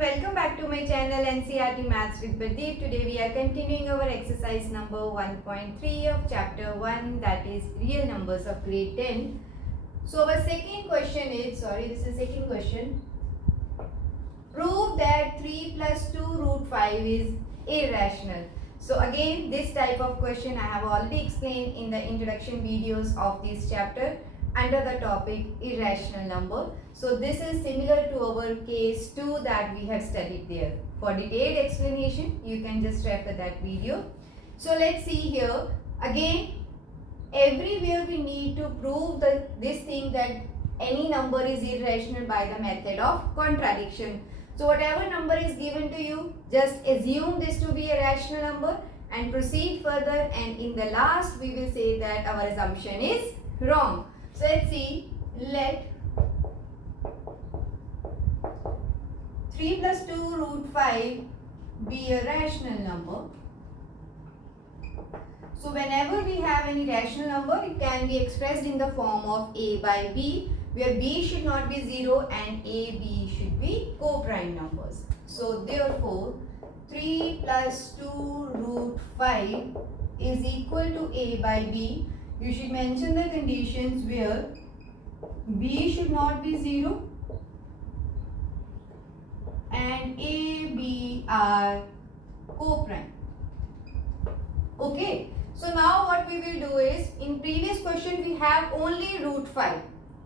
welcome back to my channel Ncert Maths with Bardeep. Today we are continuing our exercise number 1.3 of chapter 1, that is real numbers of grade 10. So our second question is, this is second question. Prove that 3 plus 2 root 5 is irrational. So again, this type of question I have already explained in the introduction videos of this chapter under the topic irrational number. So this is similar to our case 2 that we have studied there. For detailed explanation, you can just refer that video. So let's see here. Again, everywhere we need to prove this thing that any number is irrational by the method of contradiction. So whatever number is given to you, just assume this to be a rational number and proceed further, and in the last we will say that our assumption is wrong. So let's see, let 3 plus 2 root 5 be a rational number. So whenever we have any rational number, it can be expressed in the form of a by b, where b should not be 0 and a, b should be co-prime numbers. So therefore, 3 plus 2 root 5 is equal to a by b. You should mention the conditions where b should not be 0 and a, b are co-prime. Okay. So now what we will do is, in previous question we have only root 5.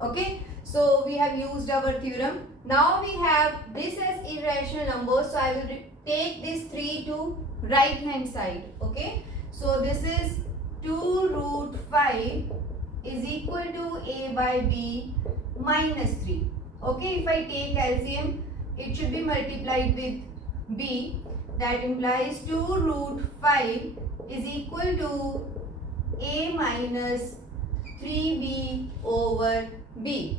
Okay. So we have used our theorem. Now we have this as irrational number. So I will take this 3 to right hand side. Okay. So this is 2 root 5 is equal to a by b minus 3. Okay. If I take LCM, it should be multiplied with b. That implies 2 root 5 is equal to a minus 3b over b.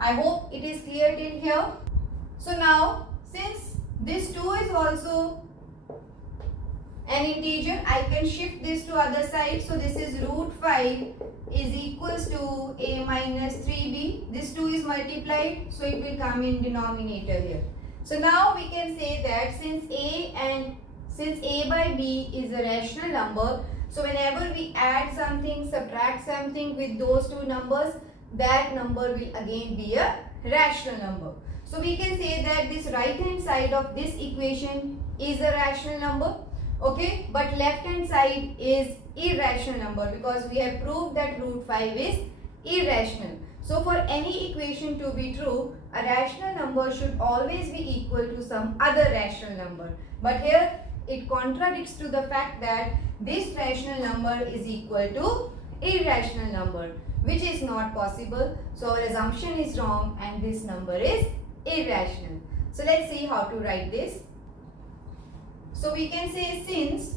I hope it is clear till here. So now, since this 2 is also an integer, I can shift this to other side. So this is root 5 is equals to a minus 3b. This 2 is multiplied, so it will come in denominator here. So now we can say that since a by b is a rational number, so whenever we add something, subtract something with those two numbers, that number will again be a rational number. So we can say that this right hand side of this equation is a rational number. Okay, but left hand side is irrational number, because we have proved that root 5 is irrational. So for any equation to be true, a rational number should always be equal to some other rational number. But here it contradicts to the fact that this rational number is equal to irrational number, which is not possible. So our assumption is wrong and this number is irrational. So let's see how to write this. So we can say, since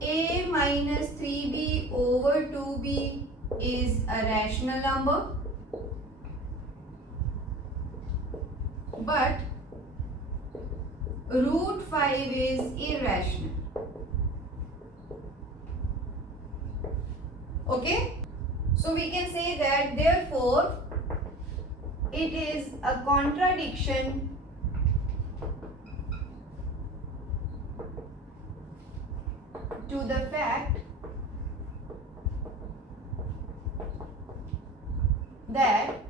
a minus 3b over 2b is a rational number, but root 5 is irrational. Okay. So we can say that therefore it is a contradiction to the fact that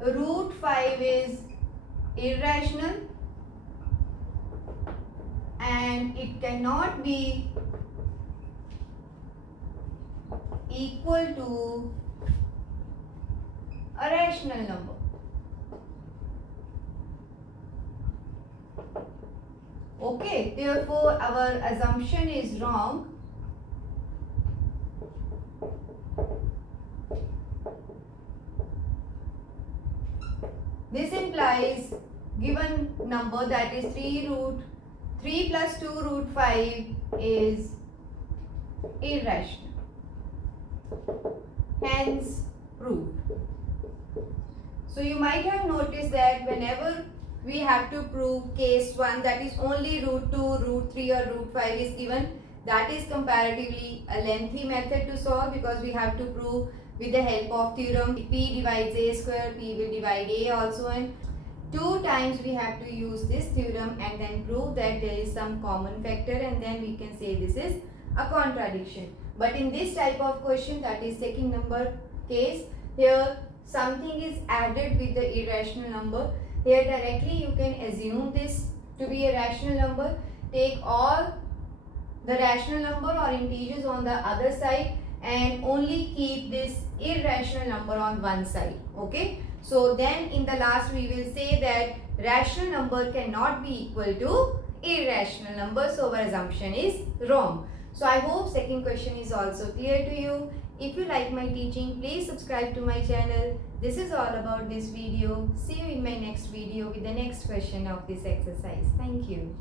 root 5 is irrational and it cannot be equal to a rational number. Okay, therefore our assumption is wrong. This implies given number, that is 3 plus 2 root 5 is irrational. Hence proved. So you might have noticed that whenever we have to prove case 1, that is only root 2, root 3 or root 5 is given, that is comparatively a lengthy method to solve, because we have to prove with the help of theorem. If p divides a square, p will divide a also, and 2 times we have to use this theorem and then prove that there is some common factor, and then we can say this is a contradiction. But in this type of question, that is second number case, here something is added with the irrational number. Here directly you can assume this to be a rational number. Take all the rational number or integers on the other side and only keep this irrational number on one side. Okay. So then in the last we will say that rational number cannot be equal to irrational number. So our assumption is wrong. So I hope second question is also clear to you. If you like my teaching, please subscribe to my channel. This is all about this video. See you in my next video with the next question of this exercise. Thank you.